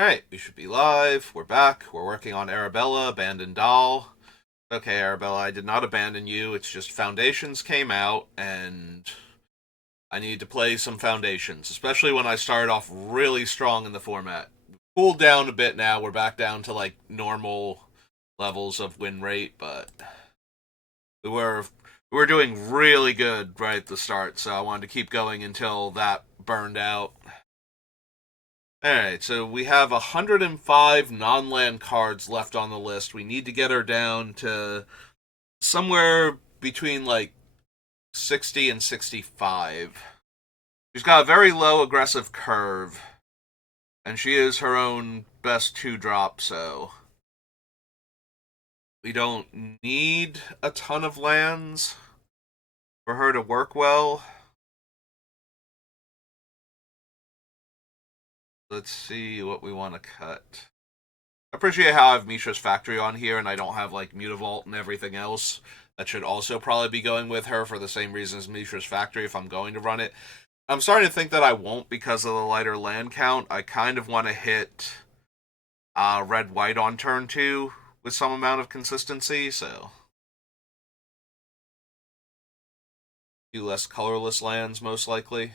Alright, we should be live. We're back. We're working on Arabella, Abandoned Doll. Okay, Arabella, I did not abandon you. It's just Foundations came out, and I need to play some Foundations, especially when I started off really strong in the format. Cooled down a bit now. We're back down to, like, normal levels of win rate, but we were we were doing really good right at the start, so I wanted to keep going until that burned out. Alright, so we have 105 non-land cards left on the list. We need to get her down to somewhere between like 60 and 65. She's got a very low aggressive curve, and she is her own best 2-drop, so we don't need a ton of lands for her to work well. Let's see what we want to cut. I appreciate how I have Mishra's Factory on here and I don't have like Mutavault and everything else. That should also probably be going with her for the same reason as Mishra's Factory if I'm going to run it. I'm starting to think that I won't because of the lighter land count. I kind of want to hit red-white on turn 2 with some amount of consistency, so. A few less colorless lands, most likely.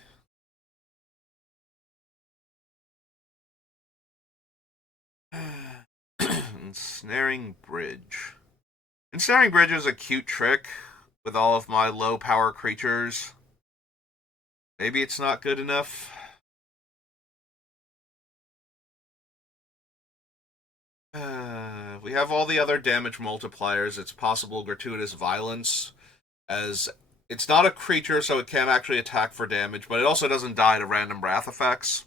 Ensnaring Bridge. Ensnaring Bridge is a cute trick with all of my low power creatures. Maybe it's not good enough. We have all the other damage multipliers. It's possible gratuitous violence, as it's not a creature, so it can't actually attack for damage, but it also doesn't die to random wrath effects.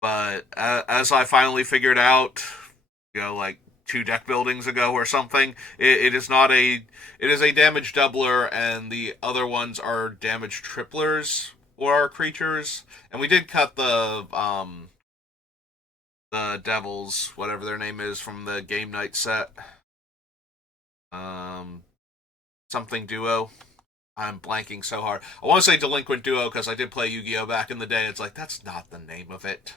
But as I finally figured out, like 2 deck buildings ago or something, it is not a it is a damage doubler, and the other ones are damage triplers for our creatures. And we did cut the devils, whatever their name is, from the game night set. Um, Something duo. I'm blanking so hard. I want to say Delinquent Duo because I did play Yu-Gi-Oh back in the day. It's like, that's not the name of it.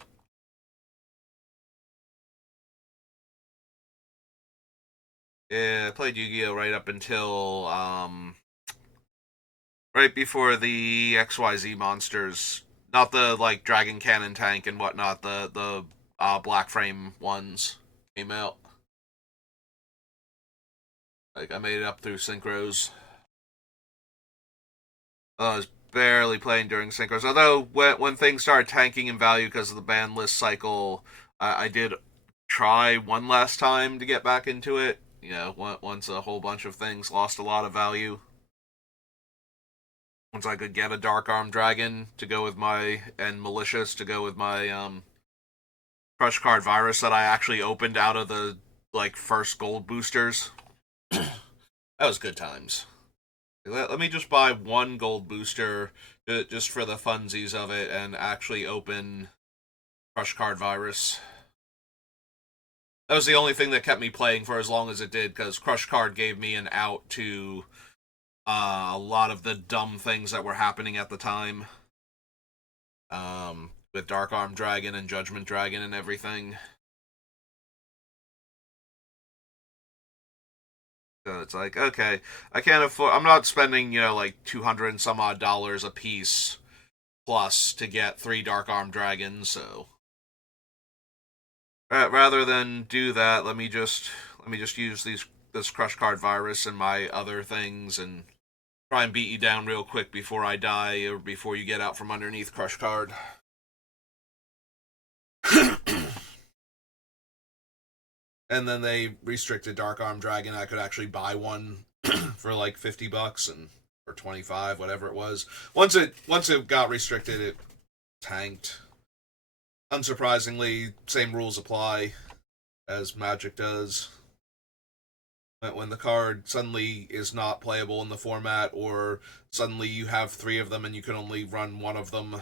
Yeah, I played Yu-Gi-Oh right up until right before the XYZ monsters, not the like Dragon Cannon tank and whatnot. The Black Frame ones came out. Like I made it up through synchros. I was barely playing during synchros. Although when things started tanking in value because of the ban list cycle, I did try one last time to get back into it. Once a whole bunch of things lost a lot of value. Once I could get a Dark Arm Dragon to go with my and Malicious to go with my Crush Card Virus that I actually opened out of the like first gold boosters. That was good times. Let me just buy one gold booster just for the funsies of it and actually open Crush Card Virus. That was the only thing that kept me playing for as long as it did, because Crush Card gave me an out to a lot of the dumb things that were happening at the time. With Dark Arm Dragon and Judgment Dragon and everything. So it's like, okay, I can't afford. I'm not spending, like 200 and some odd dollars a piece plus to get 3 Dark Arm Dragons. So rather than do that, let me just use this Crush Card Virus and my other things and try and beat you down real quick before I die or before you get out from underneath Crush Card. And then they restricted Dark Arm Dragon. I could actually buy one for like $50 and or 25, whatever it was. Once it got restricted, it tanked. Unsurprisingly, same rules apply as Magic does. When the card suddenly is not playable in the format, or suddenly you have 3 of them and you can only run one of them,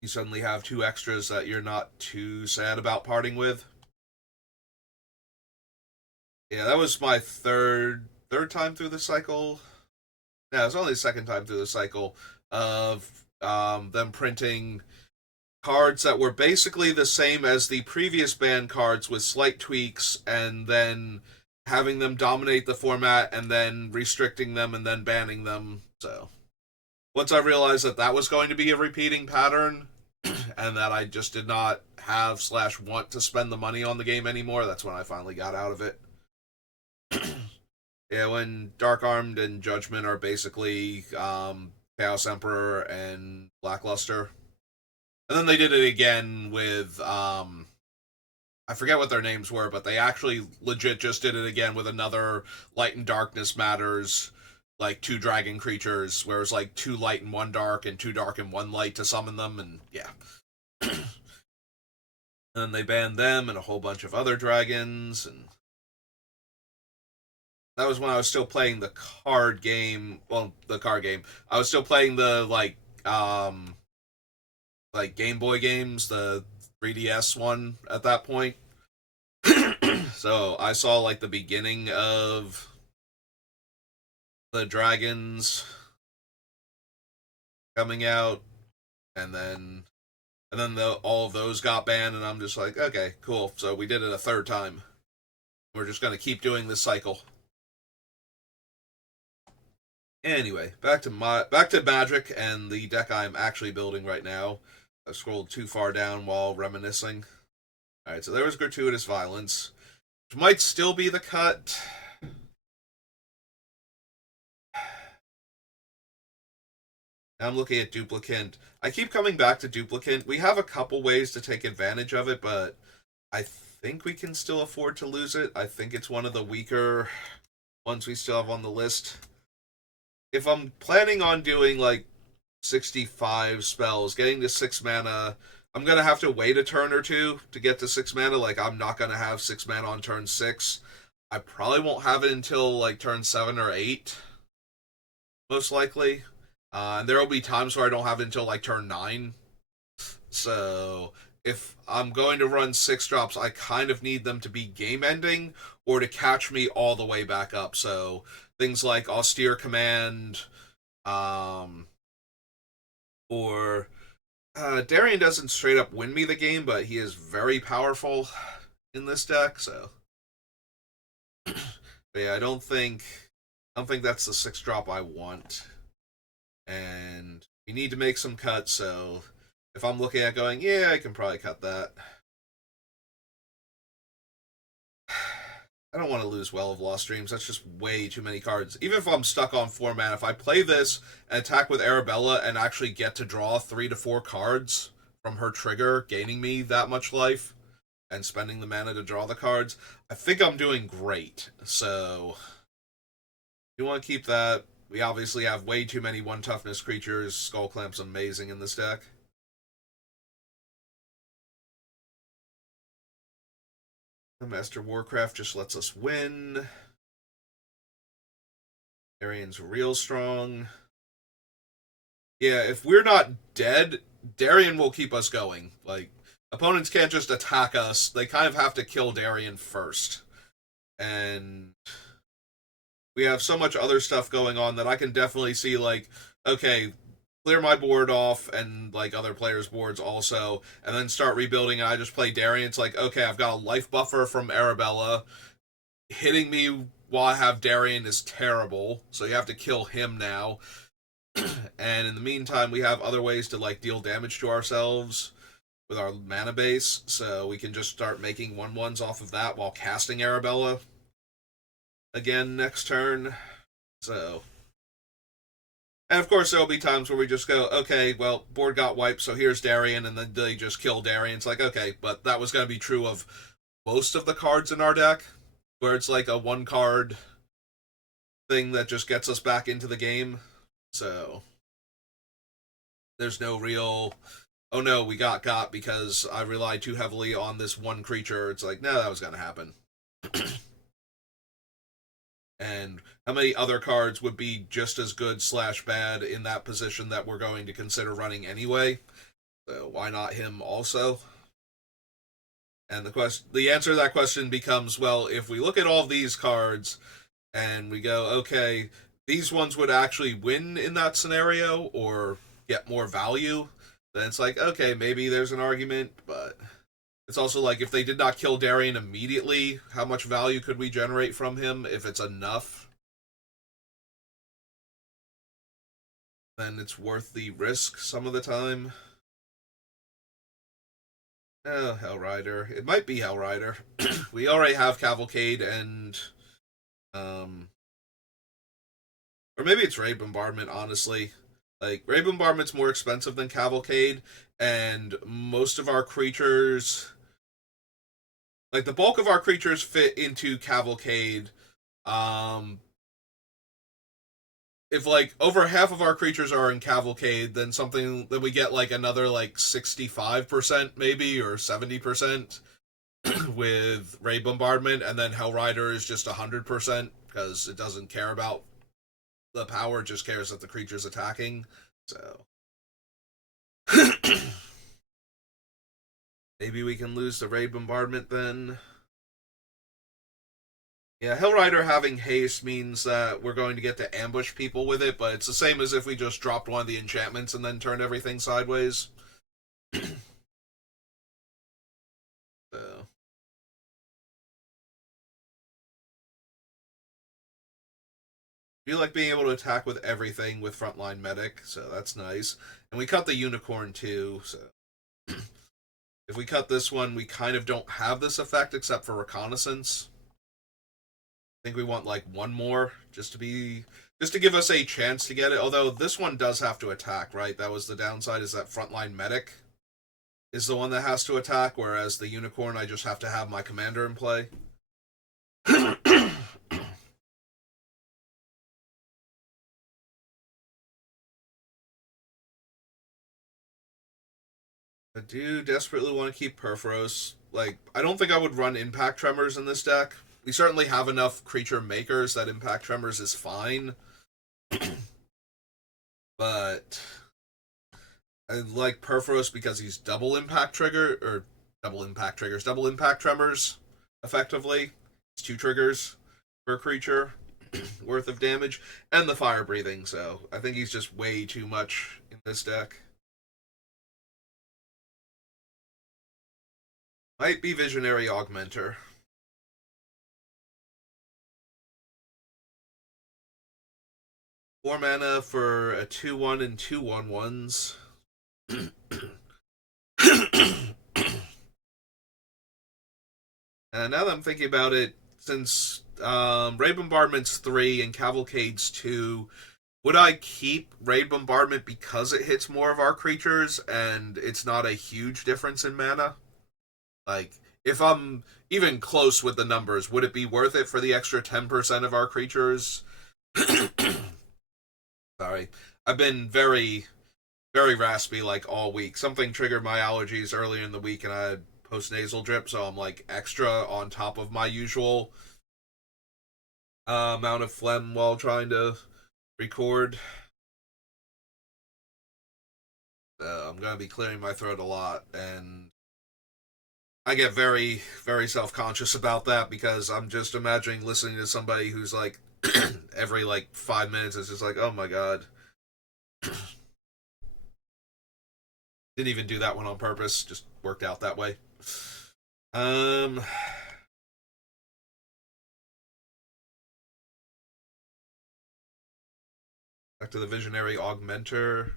you suddenly have 2 extras that you're not too sad about parting with. Yeah, that was my third time through the cycle. Yeah, it was only the second time through the cycle of them printing cards that were basically the same as the previous ban cards with slight tweaks, and then having them dominate the format, and then restricting them, and then banning them. So once I realized that that was going to be a repeating pattern, and that I just did not have slash want to spend the money on the game anymore, that's when I finally got out of it. Yeah, when Dark Armed and Judgment are basically Chaos Emperor and Blackluster. And then they did it again with I forget what their names were, but they actually legit just did it again with another Light and Darkness Matters, like 2 dragon creatures, where it's like 2 light and 1 dark, and 2 dark and 1 light to summon them, and yeah. And then they banned them and a whole bunch of other dragons, and that was when I was still playing the card game. Well, the card game. I was still playing the like Game Boy games, the 3DS one at that point. So I saw like the beginning of the dragons coming out, and then all of those got banned, and I'm just like, okay, cool. So we did it a third time. We're just gonna keep doing this cycle. Anyway, back to Magic and the deck I'm actually building right now. I scrolled too far down while reminiscing. Alright, so there was Gratuitous Violence, which might still be the cut. Now I'm looking at Duplicant. I keep coming back to Duplicant. We have a couple ways to take advantage of it, but I think we can still afford to lose it. I think it's one of the weaker ones we still have on the list. If I'm planning on doing like 65 spells, getting to 6 mana, I'm gonna have to wait a turn or two to get to 6 mana. Like, I'm not gonna have 6 mana on turn 6. I probably won't have it until like turn 7 or 8, most likely. And there will be times where I don't have it until like turn 9. So if I'm going to run 6 drops, I kind of need them to be game ending or to catch me all the way back up. So things like Austere Command, or Darian doesn't straight up win me the game, but he is very powerful in this deck. So, but yeah, I don't think that's the 6 drop I want, and we need to make some cuts. So if I'm looking at going, yeah, I can probably cut that. I don't want to lose Well of Lost Dreams. That's just way too many cards. Even if I'm stuck on 4 mana, if I play this and attack with Arabella and actually get to draw 3 to 4 cards from her trigger, gaining me that much life, and spending the mana to draw the cards, I think I'm doing great. So, if you want to keep that, we obviously have way too many 1 toughness creatures. Skull Clamp's amazing in this deck. Master Warcraft just lets us win. Darian's real strong. Yeah, if we're not dead, Darian will keep us going. Like, opponents can't just attack us. They kind of have to kill Darian first. And we have so much other stuff going on that I can definitely see, like, okay, clear my board off and like other players' boards also, and then start rebuilding. And I just play Darian. It's like, okay, I've got a life buffer from Arabella. Hitting me while I have Darian is terrible, so you have to kill him now. And in the meantime, we have other ways to like deal damage to ourselves with our mana base, so we can just start making 1/1s off of that while casting Arabella again next turn. So, and of course, there'll be times where we just go, okay, well, board got wiped, so here's Darian, and then they just kill Darian. It's like, okay, but that was going to be true of most of the cards in our deck, where it's like a 1-card thing that just gets us back into the game. So, there's no real, oh no, we got because I relied too heavily on this 1 creature. It's like, no, that was going to happen. And how many other cards would be just as good / bad in that position that we're going to consider running anyway? So why not him also? And the answer to that question becomes, well, if we look at all these cards and we go, okay, these ones would actually win in that scenario or get more value, then it's like, okay, maybe there's an argument, but it's also like if they did not kill Darian immediately, how much value could we generate from him? If it's enough, then it's worth the risk some of the time. Oh, Hellrider. It might be Hellrider. We already have Cavalcade and or maybe it's Raid Bombardment, honestly. Like, Raid Bombardment's more expensive than Cavalcade, and most of our creatures, like, the bulk of our creatures fit into Cavalcade. Um, if, like, over half of our creatures are in Cavalcade, then we get, like, another, like, 65% maybe, or 70% with Raid Bombardment, and then Hellrider is just 100%, because it doesn't care about the power, just cares that the creature's attacking. So maybe we can lose the Raid Bombardment then. Yeah, Hellrider having haste means that we're going to get to ambush people with it, but it's the same as if we just dropped one of the enchantments and then turned everything sideways. So. I feel like being able to attack with everything with Frontline Medic, so that's nice. And we cut the Unicorn too, so if we cut this one, we kind of don't have this effect except for Reconnaissance. I think we want like one more just to give us a chance to get it. Although this one does have to attack, right? That was the downside, is that Frontline Medic is the one that has to attack, whereas the Unicorn I just have to have my commander in play. I do desperately want to keep Perforos. Like, I don't think I would run Impact Tremors in this deck. We certainly have enough creature makers that Impact Tremors is fine. But I like Perforos because he's double impact tremors, effectively. It's 2 triggers per creature worth of damage, and the fire breathing, so I think he's just way too much in this deck. Might be Visionary Augmenter. 4 mana for a 2/1 and 2/1/1s. Now that I'm thinking about it, since Raid Bombardment's 3 and Cavalcade's 2, would I keep Raid Bombardment because it hits more of our creatures and it's not a huge difference in mana? Like, if I'm even close with the numbers, would it be worth it for the extra 10% of our creatures? Sorry. I've been very, very raspy like all week. Something triggered my allergies earlier in the week and I had post-nasal drip, so I'm like extra on top of my usual amount of phlegm while trying to record. I'm going to be clearing my throat a lot, and I get very, very self-conscious about that because I'm just imagining listening to somebody who's like, every like 5 minutes is just like, oh my god. Didn't even do that one on purpose, just worked out that way. Back to the Visionary Augmenter.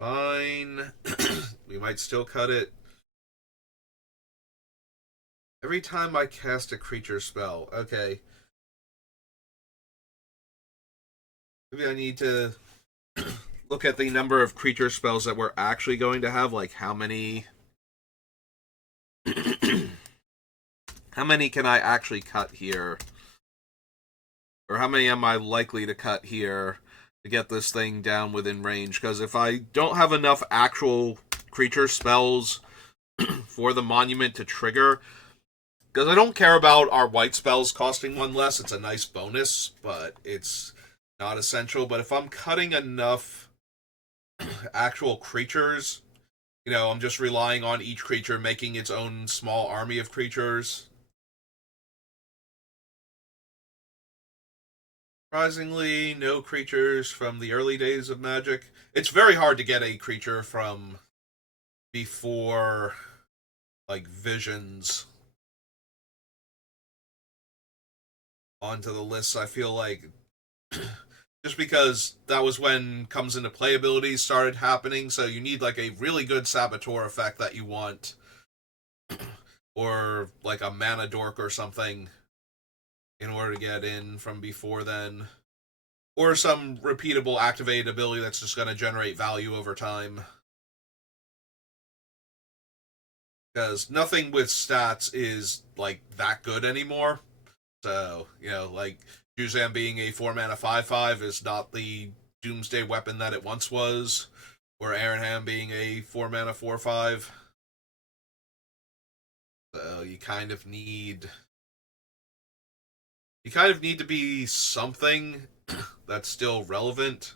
Fine. We might still cut it. Every time I cast a creature spell. Okay. Maybe I need to look at the number of creature spells that we're actually going to have. Like, how many... how many can I actually cut here? Or how many am I likely to cut here to get this thing down within range? Because if I don't have enough actual creature spells for the monument to trigger, because I don't care about our white spells costing 1 less, it's a nice bonus, but it's not essential. But if I'm cutting enough actual creatures, I'm just relying on each creature making its own small army of creatures. Surprisingly, no creatures from the early days of Magic. It's very hard to get a creature from before, like, Visions onto the list. I feel like just because that was when comes into play abilities started happening, so you need like a really good Saboteur effect that you want, or like a Mana Dork or something in order to get in from before then. Or some repeatable activated ability that's just going to generate value over time. Because nothing with stats is like that good anymore. So, like Juzam being a 4 mana 5/5 is not the doomsday weapon that it once was, or Aranham being a 4 mana 4/5. So you kind of need to be something that's still relevant.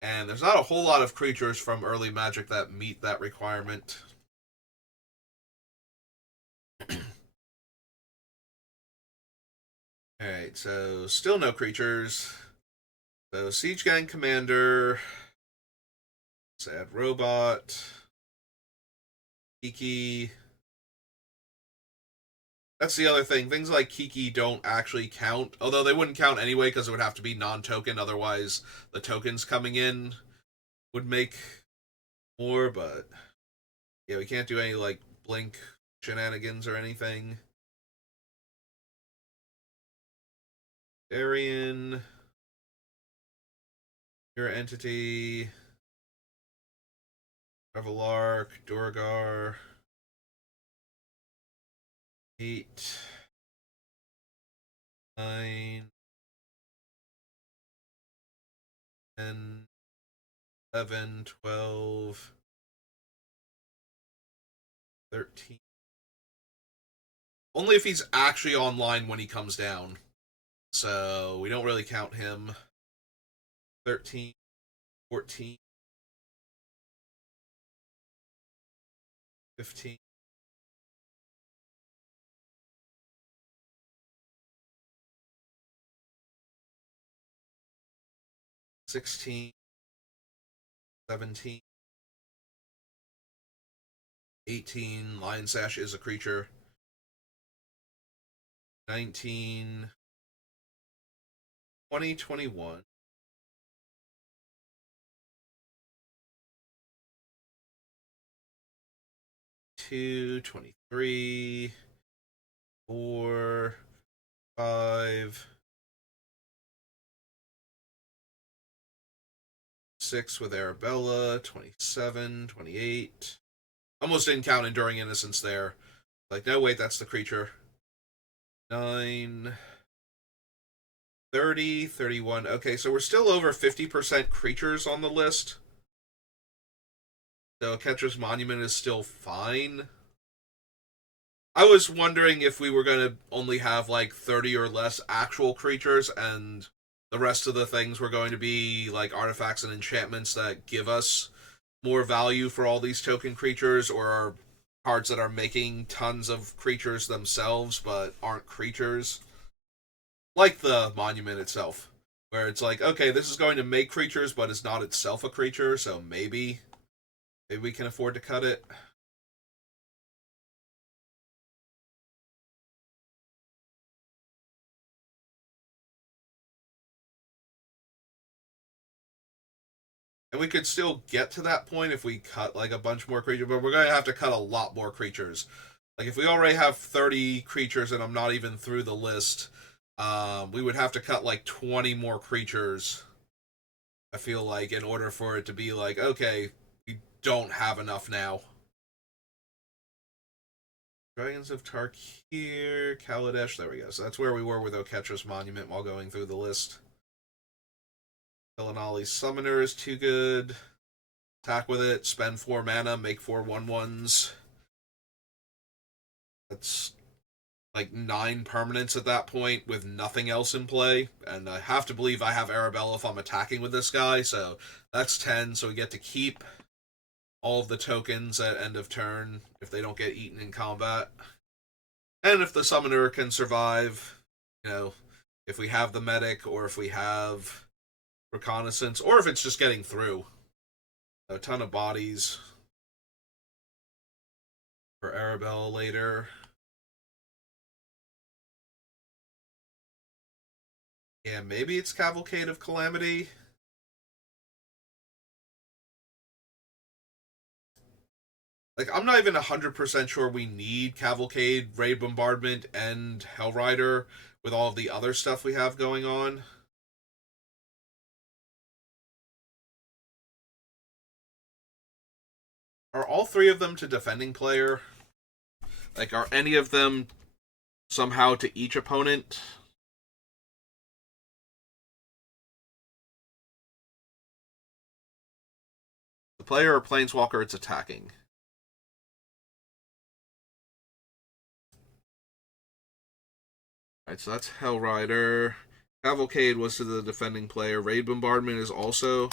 And there's not a whole lot of creatures from early Magic that meet that requirement. Alright, so still no creatures. So Siege Gang Commander, Sad Robot, Kiki. That's the other thing. Things like Kiki don't actually count, although they wouldn't count anyway because it would have to be non-token. Otherwise, the tokens coming in would make more. But yeah, we can't do any like blink shenanigans or anything. Darien, your entity, Revelark, Durgar, 8, 9, 10, 11, 12, 13. Only if he's actually online when he comes down. So we don't really count him. 13, 14, 15, 16, 17, 18. Lion Sash is a creature. 19, 20, 21. 2, 23, 4, 5, 6 with Arabella, 27, 28. Almost didn't count Enduring Innocence there. Like, no, wait, that's the creature. 9, 30, 31. Okay, so we're still over 50% creatures on the list. So Ketra's Monument is still fine. I was wondering if we were going to only have like 30 or less actual creatures and the rest of the things were going to be like artifacts and enchantments that give us more value for all these token creatures, or cards that are making tons of creatures themselves but aren't creatures. Like the monument itself, where it's like, okay, this is going to make creatures but is not itself a creature, so maybe we can afford to cut it. And we could still get to that point if we cut like a bunch more creatures, but we're going to have to cut a lot more creatures. Like if we already have 30 creatures and I'm not even through the list, we would have to cut like 20 more creatures. I feel like in order for it to be like, okay, we don't have enough now. Dragons of Tarkir, Kaladesh, there we go. So that's where we were with Oketra's Monument while going through the list. Ilanali's Summoner is too good. Attack with it, spend 4 mana, make 4 1/1s. That's like 9 permanents at that point with nothing else in play. And I have to believe I have Arabella if I'm attacking with this guy, so that's 10. So we get to keep all of the tokens at end of turn if they don't get eaten in combat. And if the summoner can survive, you know, If we have the medic, or if we have reconnaissance, or if it's just getting through. A ton of bodies for Arabella later. Yeah, maybe it's Cavalcade of Calamity. Like, I'm not even 100% sure we need Cavalcade, Raid Bombardment, and Hellrider with all of the other stuff we have going on. Are all three of them to defending player? Like, are any of them somehow to each opponent? The player or planeswalker it's attacking. Alright, so that's Hellrider. Cavalcade was to the defending player. Raid Bombardment is also.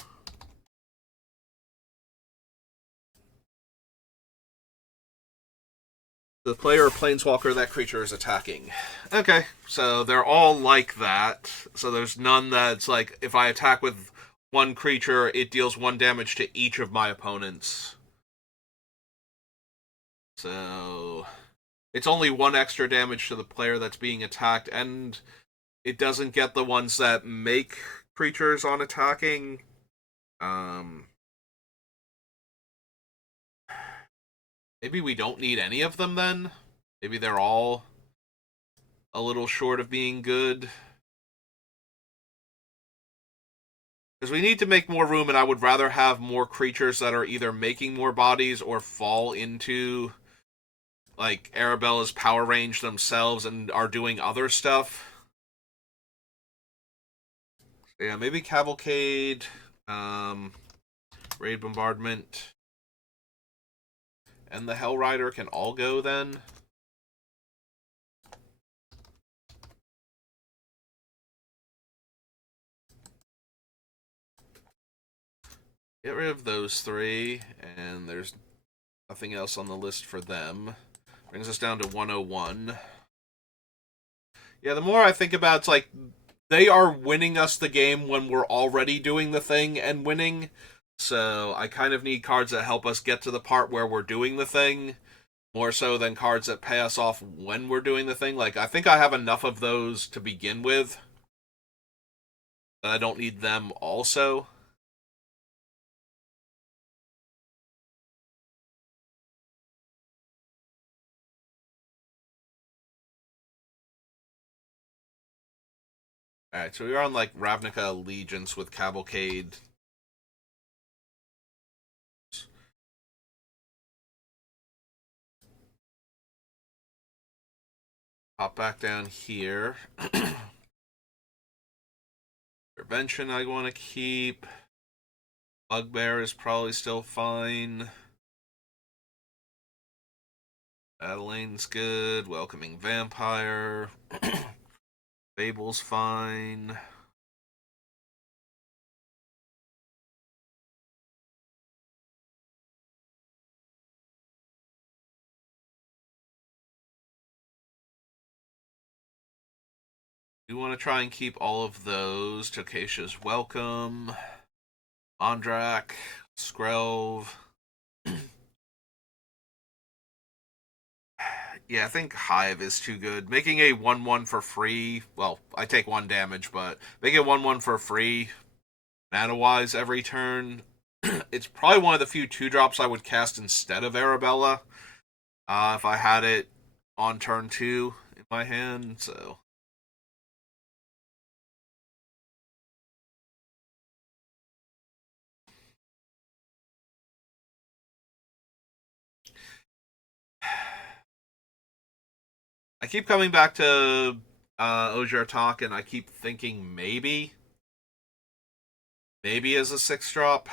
The player or planeswalker that creature is attacking. Okay, so they're all like that. So there's none that's like, if I attack with one creature, it deals 1 damage to each of my opponents. So it's only 1 extra damage to the player that's being attacked, and it doesn't get the ones that make creatures on attacking. Maybe we don't need any of them then? Maybe they're all a little short of being good. Because we need to make more room, and I would rather have more creatures that are either making more bodies or fall into, like, Arabella's power range themselves and are doing other stuff. Yeah, maybe Cavalcade, Raid Bombardment, and the Hellrider can all go then. Get rid of those 3, and there's nothing else on the list for them. Brings us down to 101. Yeah, the more I think about it, it's like, they are winning us the game when we're already doing the thing and winning. So I kind of need cards that help us get to the part where we're doing the thing, more so than cards that pay us off when we're doing the thing. Like, I think I have enough of those to begin with, but I don't need them also. Alright, so we're on, like, Ravnica Allegiance with Cavalcade. Hop back down here. Prevention I want to keep. Bugbear is probably still fine. Adelane's good. Welcoming Vampire. Fable's fine. Do want to try and keep all of those. Tokasha's Welcome. Andrak. Skrelv. Yeah, I think Hive is too good. Making a 1-1 for free. Well, I take 1 damage, but make it 1-1 for free, mana-wise, every turn. It's probably one of the few 2-drops I would cast instead of Arabella. If I had it on turn 2 in my hand, so. I keep coming back to Ogier Talk, and I keep thinking maybe as a 6-drop.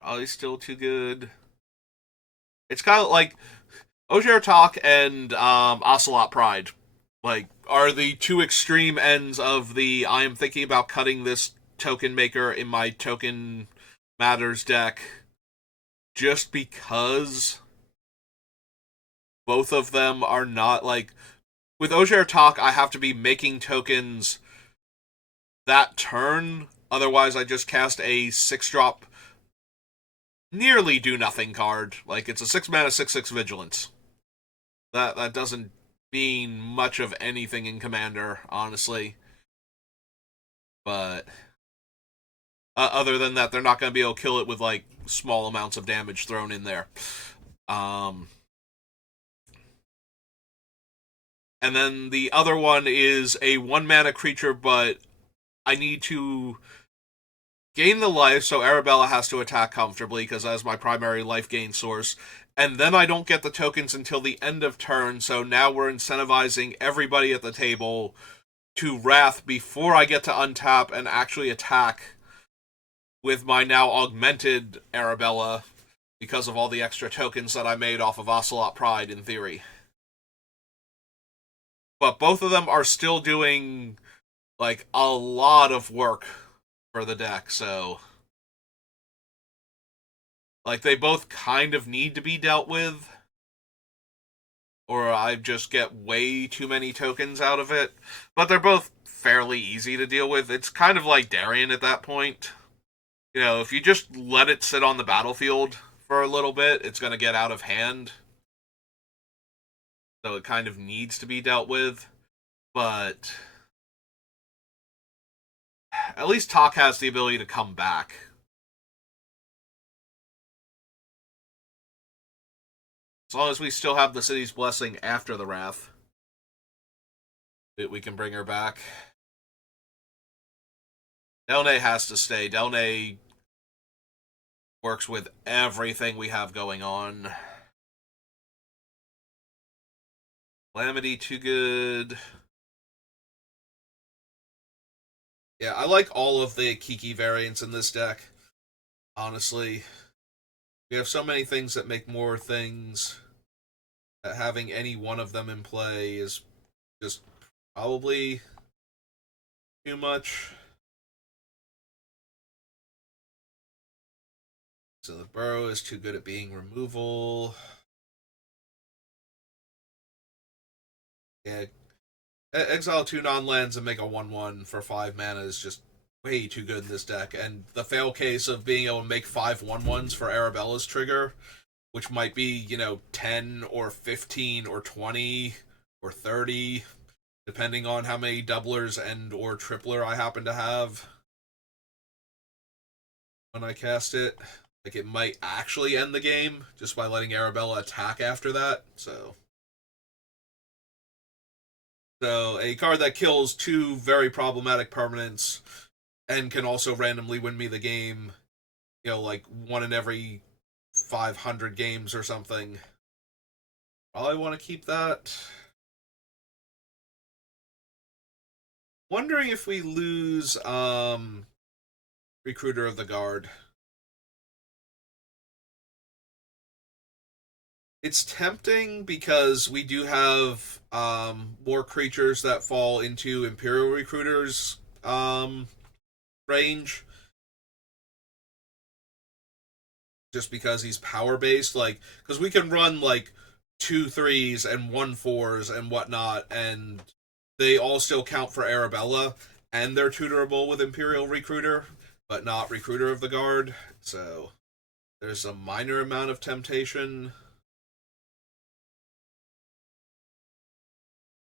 Probably still too good. It's kind of like Ogier Talk and Ocelot Pride, like, are the 2 extreme ends of the I am thinking about cutting this token maker in my Token Matters deck just because, both of them are not like with Ogier Talk. I have to be making tokens that turn. Otherwise, I just cast a 6-drop nearly do nothing card. Like it's a 6 mana 6/6 vigilance. That doesn't mean much of anything in Commander, honestly. But other than that, they're not going to be able to kill it with like small amounts of damage thrown in there. Um, and then the other one is a 1 mana creature, but I need to gain the life, so Arabella has to attack comfortably because that's my primary life gain source. And then I don't get the tokens until the end of turn, so now we're incentivizing everybody at the table to Wrath before I get to untap and actually attack with my now augmented Arabella because of all the extra tokens that I made off of Ocelot Pride in theory. But both of them are still doing like a lot of work for the deck, so like they both kind of need to be dealt with, or I just get way too many tokens out of it. But they're both fairly easy to deal with. It's kind of like Darien at that point. You know, if you just let it sit on the battlefield for a little bit, it's going to get out of hand. So it kind of needs to be dealt with. But at least Talk has the ability to come back. As long as we still have the city's blessing after the Wrath, we can bring her back. Delne has to stay. Delne works with everything we have going on. Calamity, too good. Yeah, I like all of the Kiki variants in this deck. Honestly, we have so many things that make more things that having any one of them in play is just probably too much. So the Burrow is too good at being removal. Yeah, exile 2 non-lands and make a 1/1 for 5 mana is just way too good in this deck. And the fail case of being able to make 5 1/1s for Arabella's trigger, which might be, 10 or 15 or 20 or 30, depending on how many doublers and or tripler I happen to have when I cast it. Like, it might actually end the game just by letting Arabella attack after that, so a card that kills 2 very problematic permanents and can also randomly win me the game, like 1 in every 500 games or something. Probably want to keep that. Wondering if we lose Recruiter of the Guard. It's tempting because we do have more creatures that fall into Imperial Recruiter's range. Just because he's power based, like, because we can run like 2 3s and 1 4s and whatnot, and they all still count for Arabella, and they're tutorable with Imperial Recruiter, but not Recruiter of the Guard. So there's a minor amount of temptation.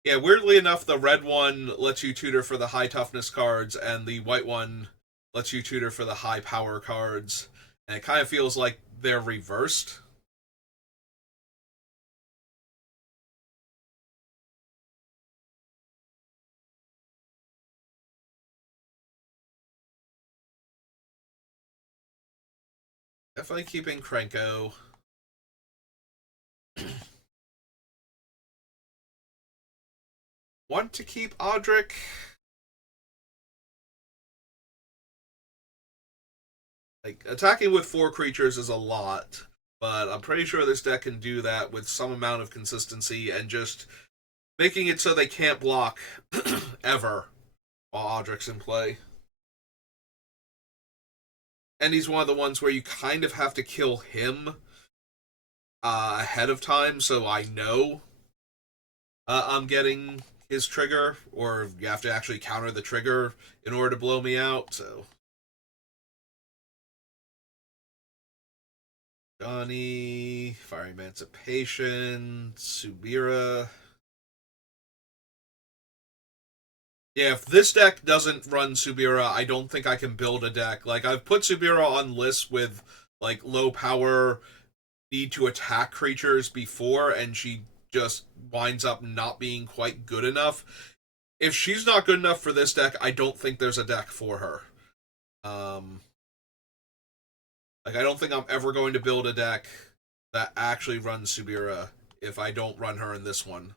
Yeah, weirdly enough, the red one lets you tutor for the high toughness cards, and the white one lets you tutor for the high power cards. And it kind of feels like they're reversed. Definitely keeping Krenko. Want to keep Audric? Like, attacking with 4 creatures is a lot, but I'm pretty sure this deck can do that with some amount of consistency and just making it so they can't block ever while Audric's in play. And he's one of the ones where you kind of have to kill him ahead of time, so I know I'm getting his trigger, or you have to actually counter the trigger in order to blow me out. So Johnny, Fire Emancipation, Subira. Yeah, if this deck doesn't run Subira, I don't think I can build a deck. Like, I've put Subira on lists with, like, low power, need to attack creatures before, and she just winds up not being quite good enough. If she's not good enough for this deck, I don't think there's a deck for her. Um, like, I don't think I'm ever going to build a deck that actually runs Subira if I don't run her in this one.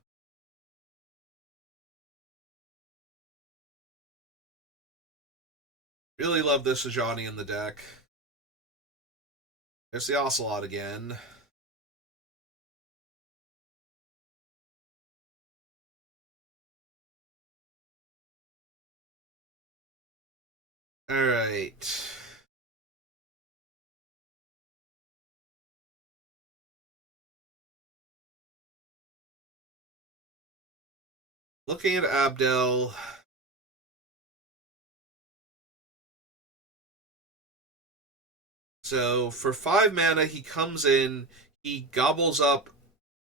Really love this Ajani in the deck. There's the Ocelot again. Alright. Looking at Abdel. So for 5 mana, he comes in, he gobbles up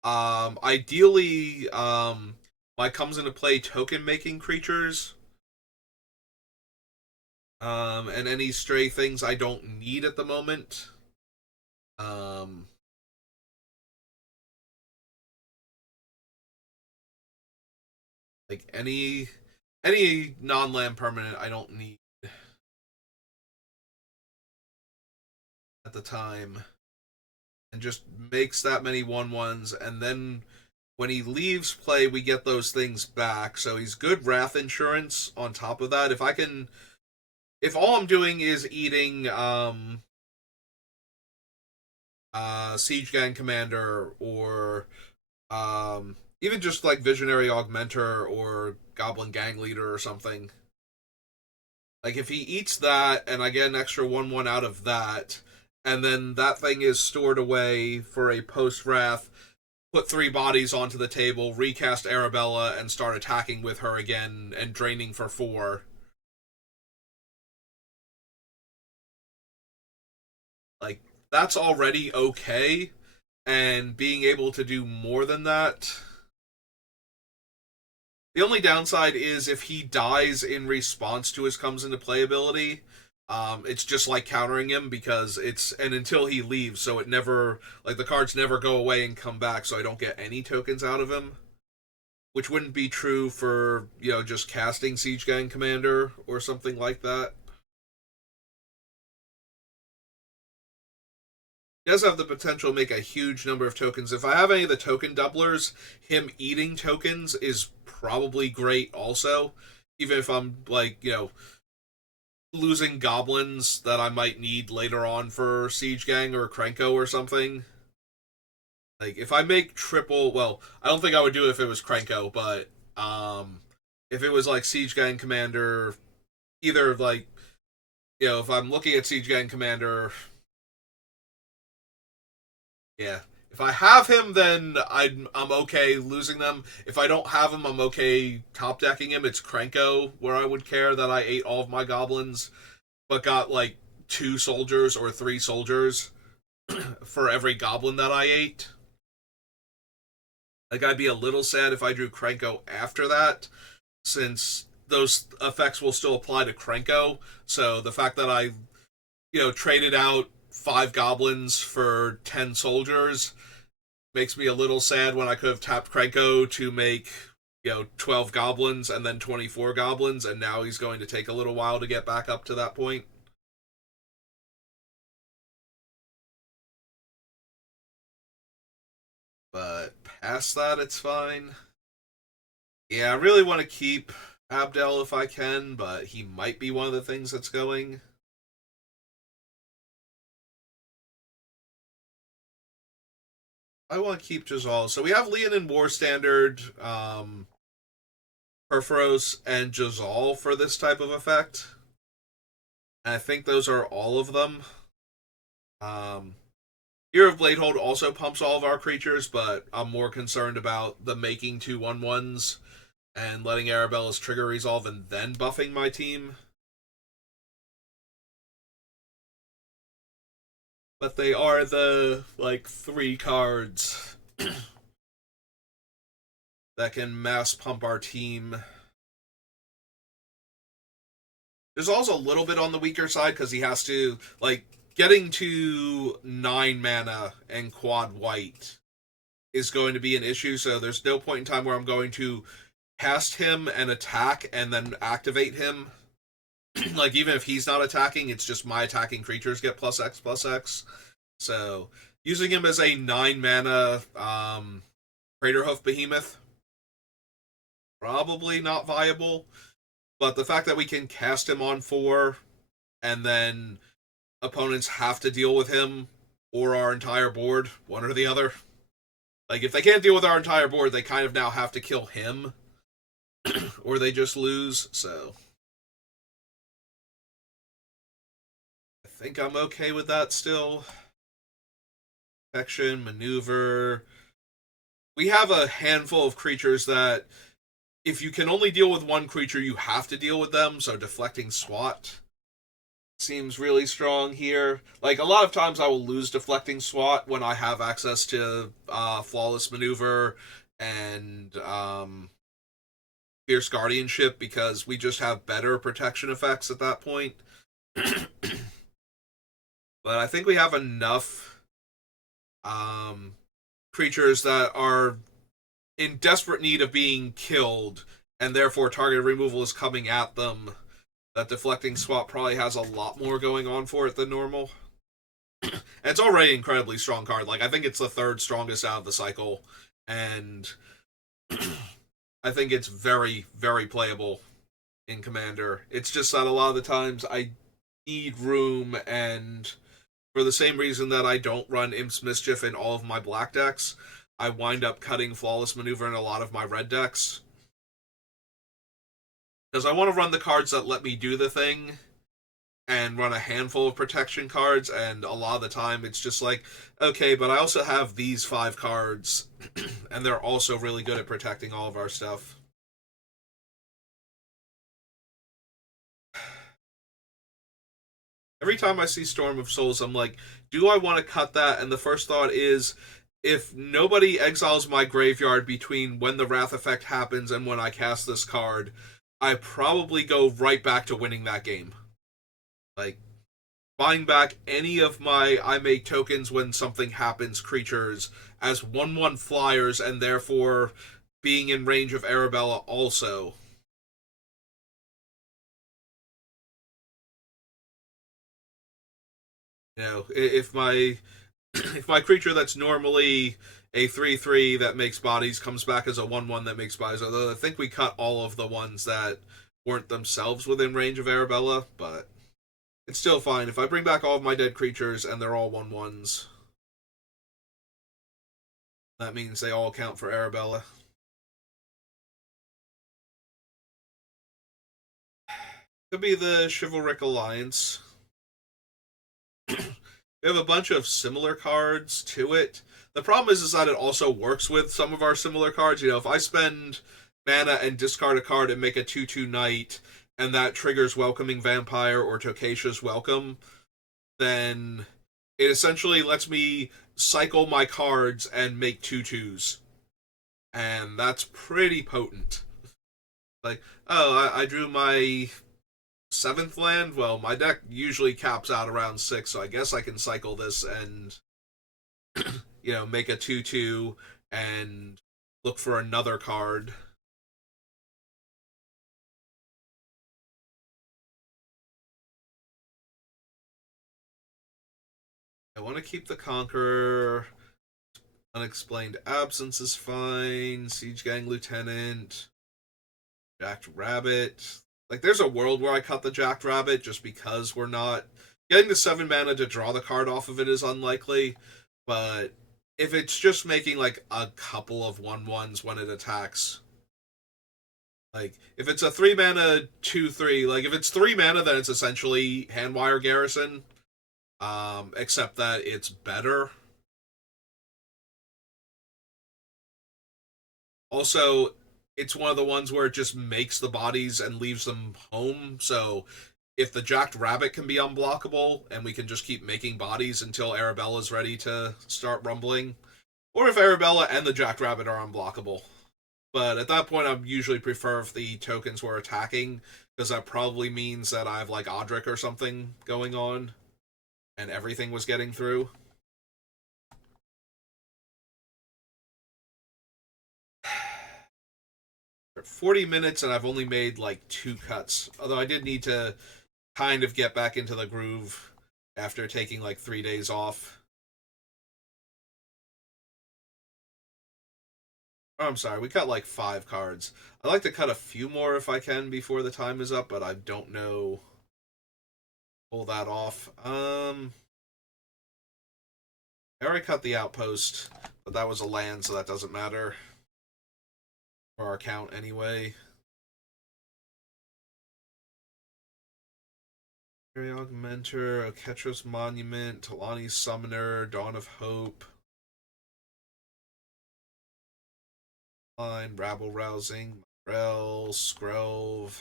ideally like comes into play token making creatures. And any stray things I don't need at the moment. Um like any non-land permanent I don't need at the time, and just makes that many 1/1s, and then when he leaves play we get those things back, so he's good wrath insurance on top of that. If all I'm doing is eating Siege Gang Commander, or even just like Visionary Augmenter or Goblin Gang Leader or something. Like, if he eats that and I get an extra 1/1 out of that, and then that thing is stored away for a post Wrath, put 3 bodies onto the table, recast Arabella, and start attacking with her again and draining for 4. Like, that's already okay, and being able to do more than that. The only downside is if he dies in response to his comes into play ability, it's just like countering him, because it's and until he leaves, so it never, like, the cards never go away and come back, so I don't get any tokens out of him. Which wouldn't be true for, just casting Siege Gang Commander or something like that. He does have the potential to make a huge number of tokens. If I have any of the token doublers, him eating tokens is probably great also. Even if I'm, like, losing goblins that I might need later on for Siege Gang or Krenko or something. Like, if I make triple, well, I don't think I would do it if it was Krenko, but if it was like Siege Gang Commander, either, like, if I'm looking at Siege Gang Commander, yeah. If I have him, then I'm okay losing them. If I don't have him, I'm okay top decking him. It's Krenko where I would care that I ate all of my goblins, but got like 2 soldiers or 3 soldiers for every goblin that I ate. Like, I'd be a little sad if I drew Krenko after that, since those effects will still apply to Krenko. So the fact that I, traded out 5 goblins for 10 soldiers makes me a little sad, when I could have tapped Krenko to make 12 goblins and then 24 goblins, and now he's going to take a little while to get back up to that point. But past that, it's fine. Yeah, I really want to keep Abdel if I can, but he might be one of the things that's going. I want to keep Jazal. So we have Leon in War Standard, Perforos, and Jazal for this type of effect. And I think those are all of them. Um, Ear of Bladehold also pumps all of our creatures, but I'm more concerned about the making 2/1/1s and letting Arabella's trigger resolve and then buffing my team. But they are the, like, 3 cards that can mass pump our team. There's also a little bit on the weaker side because he has to, like, getting to 9 mana and quad white is going to be an issue, so there's no point in time where I'm going to cast him and attack and then activate him. Like, even if he's not attacking, it's just my attacking creatures get +X/+X. So, using him as a 9 mana Craterhoof Behemoth, probably not viable. But the fact that we can cast him on 4 and then opponents have to deal with him or our entire board, one or the other. Like, if they can't deal with our entire board, they kind of now have to kill him or they just lose, so I think I'm okay with that still. Protection, maneuver. We have a handful of creatures that if you can only deal with one creature, you have to deal with them, so deflecting SWAT seems really strong here. Like, a lot of times I will lose deflecting SWAT when I have access to flawless maneuver and fierce guardianship because we just have better protection effects at that point. But I think we have enough creatures that are in desperate need of being killed and therefore targeted removal is coming at them, that deflecting SWAT probably has a lot more going on for it than normal. And it's already an incredibly strong card. Like, I think it's the 3rd strongest out of the cycle, and I think it's very, very playable in Commander. It's just that a lot of the times I need room, and for the same reason that I don't run Imp's Mischief in all of my black decks, I wind up cutting Flawless Maneuver in a lot of my red decks. Because I want to run the cards that let me do the thing and run a handful of protection cards, and a lot of the time it's just like, okay, but I also have these 5 cards, and they're also really good at protecting all of our stuff. Every time I see Storm of Souls, I'm like, do I want to cut that? And the first thought is, if nobody exiles my graveyard between when the Wrath effect happens and when I cast this card, I probably go right back to winning that game. Like, buying back any of my I make tokens when something happens creatures as 1/1 flyers and therefore being in range of Arabella also. You know, if my if my creature that's normally a 3/3 that makes bodies comes back as a 1/1 that makes bodies, although I think we cut all of the ones that weren't themselves within range of Arabella, but it's still fine. If I bring back all of my dead creatures and they're all 1/1s, that means they all count for Arabella. Could be the Chivalric Alliance. We have a bunch of similar cards to it. The problem is that it also works with some of our similar cards. You know, if I spend mana and discard a card and make a 2/2 knight, and that triggers Welcoming Vampire or Tokasha's Welcome, then it essentially lets me cycle my cards and make 2/2s. And that's pretty potent. Like, oh, I drew my 7th land. Well, my deck usually caps out around 6, so I guess I can cycle this and, you know, make a 2/2 and look for another card. I want to keep the Conqueror. Unexplained Absence is fine. Siege Gang Lieutenant. Jacked Rabbit. Like, there's a world where I cut the Jacked Rabbit just because we're not... Getting the 7 mana to draw the card off of it is unlikely, but if it's just making, like, a couple of 1/1s when it attacks... Like, if it's a 3 mana 2/3, like, if it's 3 mana, then it's essentially Handwire Garrison, except that it's better. Also, it's one of the ones where it just makes the bodies and leaves them home. So if the Jacked Rabbit can be unblockable and we can just keep making bodies until Arabella's ready to start rumbling, or if Arabella and the Jacked Rabbit are unblockable. But at that point, I usually prefer if the tokens were attacking, because that probably means that I have like Odric or something going on, and everything was getting through. 40 minutes, and I've only made like 2 cuts. Although I did need to kind of get back into the groove after taking like 3 days off. Oh, I'm sorry, we cut like 5 cards. I'd like to cut a few more if I can before the time is up, but I don't know. Pull that off. I already cut the outpost, but that was a land, so that doesn't matter for our count anyway. Fairy Augmenter, Oketros Monument, Talani's Summoner, Dawn of Hope, Line, Rabble Rousing, Morel, Skrelv,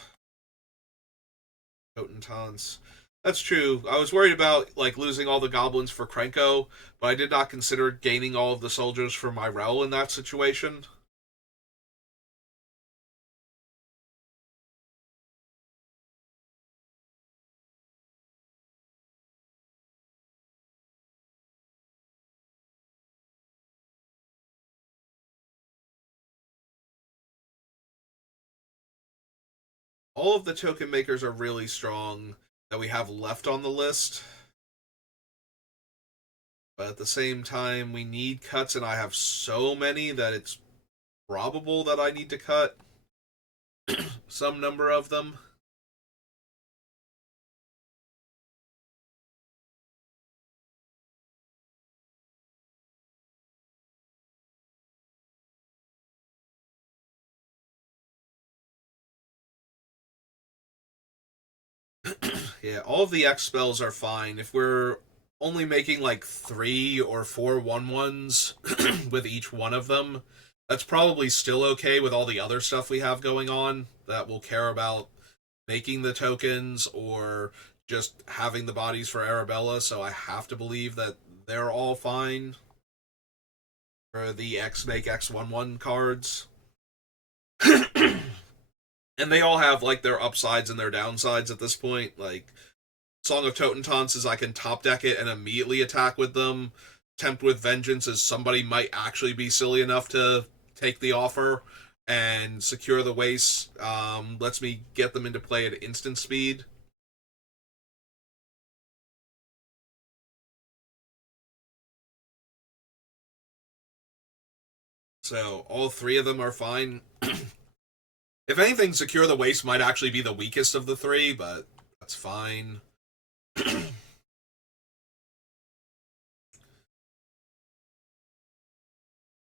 Potentance. That's true. I was worried about like losing all the goblins for Krenko, but I did not consider gaining all of the soldiers for Myrel in that situation. All of the token makers are really strong that we have left on the list. But at the same time, we need cuts, and I have so many that it's probable that I need to cut some number of them. Yeah, all of the X spells are fine. If we're only making like 3 or 4 1/1s with each one of them, that's probably still okay with all the other stuff we have going on that we'll care about making the tokens or just having the bodies for Arabella. So I have to believe that they're all fine for the X make X 1/1 cards. And they all have like their upsides and their downsides at this point. Like Song of Totentanz is I can top deck it and immediately attack with them. Tempt with Vengeance is somebody might actually be silly enough to take the offer, and Secure the Waste lets me get them into play at instant speed. So all 3 of them are fine. If anything, Secure the Waste might actually be the weakest of the 3, but that's fine.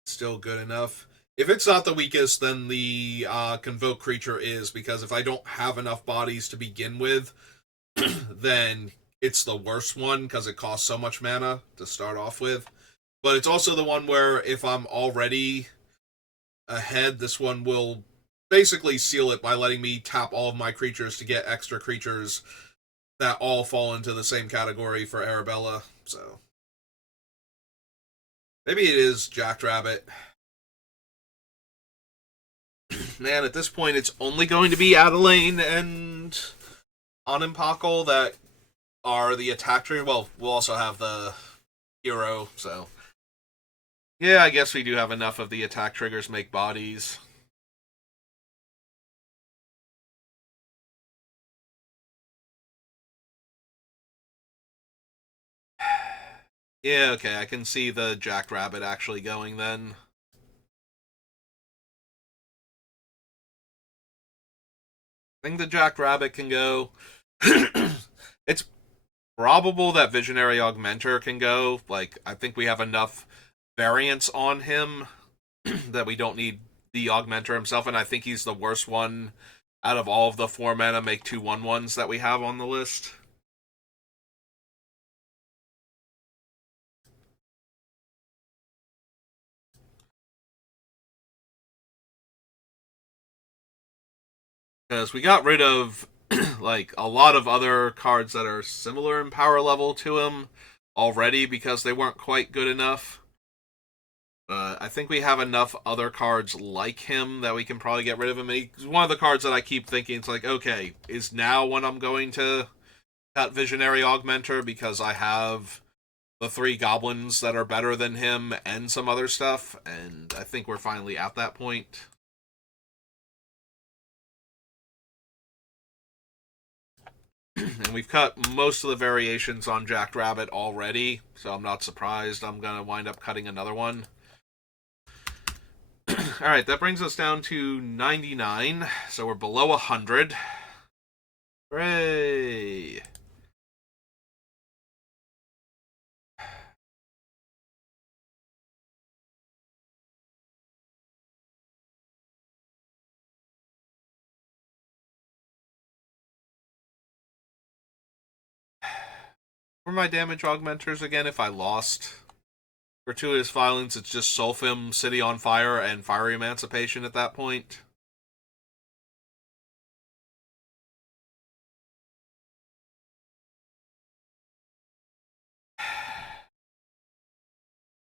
Still good enough. If it's not the weakest, then the Convoke creature is, because if I don't have enough bodies to begin with, then it's the worst one because it costs so much mana to start off with. But it's also the one where if I'm already ahead, this one will basically seal it by letting me tap all of my creatures to get extra creatures that all fall into the same category for Arabella. So maybe it is Jackrabbit. Man, at this point, it's only going to be Adelaine and Onimpakal that are the attack trigger. Well, we'll also have the hero, so. Yeah, I guess we do have enough of the attack triggers make bodies. Yeah, okay, I can see the Jackrabbit actually going then. I think the Jackrabbit can go. It's probable that Visionary Augmenter can go. Like, I think we have enough variants on him that we don't need the Augmenter himself, and I think he's the worst one out of all of the 4 mana make 2/1/1s that we have on the list. Because we got rid of like a lot of other cards that are similar in power level to him already because they weren't quite good enough. But I think we have enough other cards like him that we can probably get rid of him. He's one of the cards that I keep thinking it's like, okay, is now when I'm going to cut Visionary Augmenter because I have the 3 goblins that are better than him and some other stuff, and I think we're finally at that point. And we've cut most of the variations on Jack Rabbit already, so I'm not surprised I'm going to wind up cutting another one. Alright, that brings us down to 99, so we're below 100. Hooray! For my damage augmenters again, if I lost Gratuitous Violence, it's just Sulfim, City on Fire, and Fiery Emancipation at that point.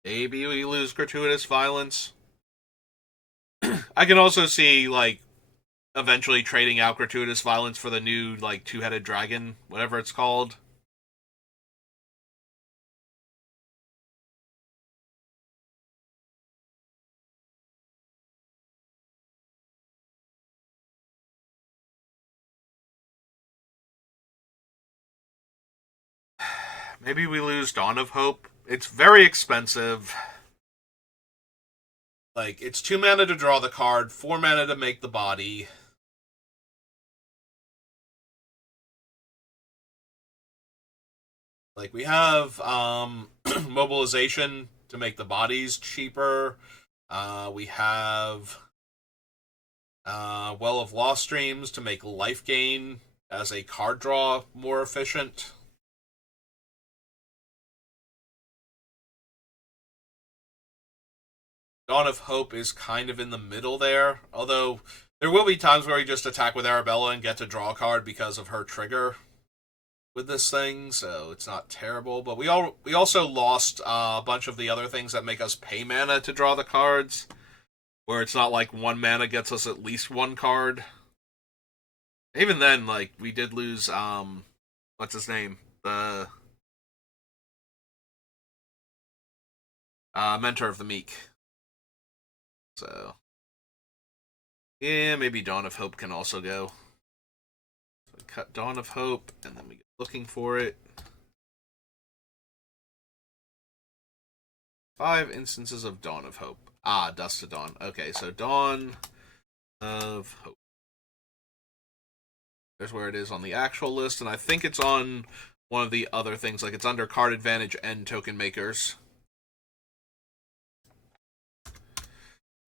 Maybe we lose Gratuitous Violence. I can also see, like, eventually trading out Gratuitous Violence for the new, like, two-headed dragon, whatever it's called. Maybe we lose Dawn of Hope. It's very expensive. Like, it's 2 mana to draw the card, 4 mana to make the body. Like, we have mobilization to make the bodies cheaper. We have Well of Lost Dreams to make life gain as a card draw more efficient. Dawn of Hope is kind of in the middle there, although there will be times where we just attack with Arabella and get to draw a card because of her trigger with this thing, so it's not terrible. But we also lost a bunch of the other things that make us pay mana to draw the cards, where it's not like 1 mana gets us at least 1 card. Even then, like, we did lose what's his name? The Mentor of the Meek. So yeah, maybe Dawn of Hope can also go. So we cut Dawn of Hope, and then we go looking for it. 5 instances of Dawn of Hope. Ah, Dust to Dawn. Okay, so Dawn of Hope. There's where it is on the actual list, and I think it's on one of the other things, like it's under Card Advantage and Token Makers.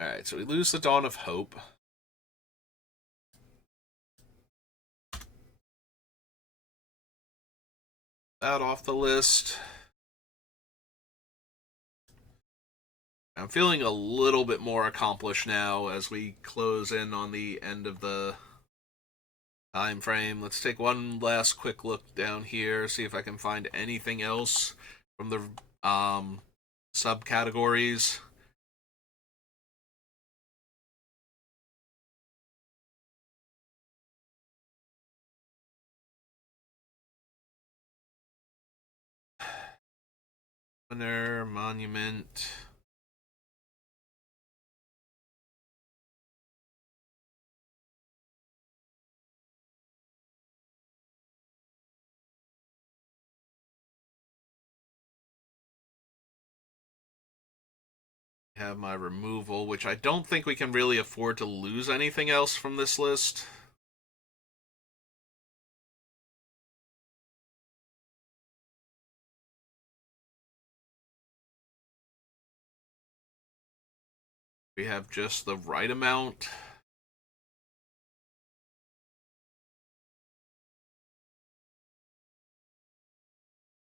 Alright, so we lose the Dawn of Hope. That off the list. I'm feeling a little bit more accomplished now as we close in on the end of the time frame. Let's take one last quick look down here, see if I can find anything else from the subcategories. Winner, Monument. I have my removal, which I don't think we can really afford to lose anything else from this list. We have just the right amount.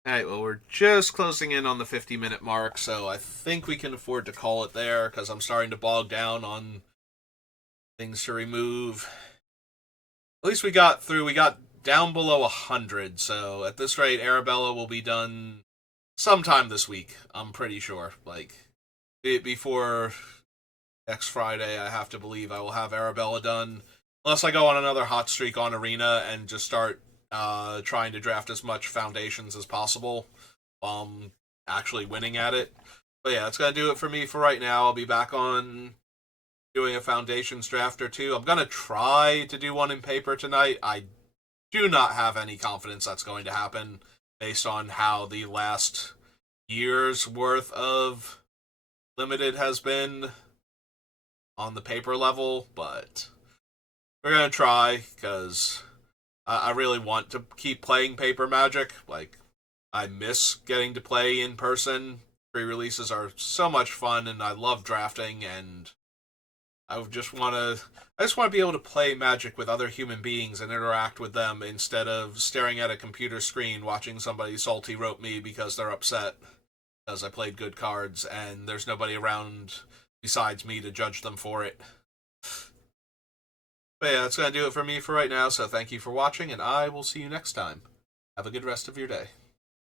Alright, well, we're just closing in on the 50-minute mark, so I think we can afford to call it there, because I'm starting to bog down on things to remove. At least we got through. We got down below 100. So at this rate, Arabella will be done sometime this week. I'm pretty sure. Like before next Friday, I have to believe I will have Arabella done. Unless I go on another hot streak on Arena and just start trying to draft as much foundations as possible, actually winning at it. But yeah, that's gonna do it for me for right now. I'll be back on doing a foundations draft or two. I'm gonna try to do one in paper tonight. I do not have any confidence that's going to happen based on how the last year's worth of limited has been on the paper level, but we're gonna try because I really want to keep playing paper Magic. Like, I miss getting to play in person. Pre-releases are so much fun, and I love drafting. And I just want to be able to play Magic with other human beings and interact with them instead of staring at a computer screen watching somebody salty rope me because they're upset because I played good cards and there's nobody around besides me to judge them for it. But yeah, that's going to do it for me for right now, so thank you for watching, and I will see you next time. Have a good rest of your day.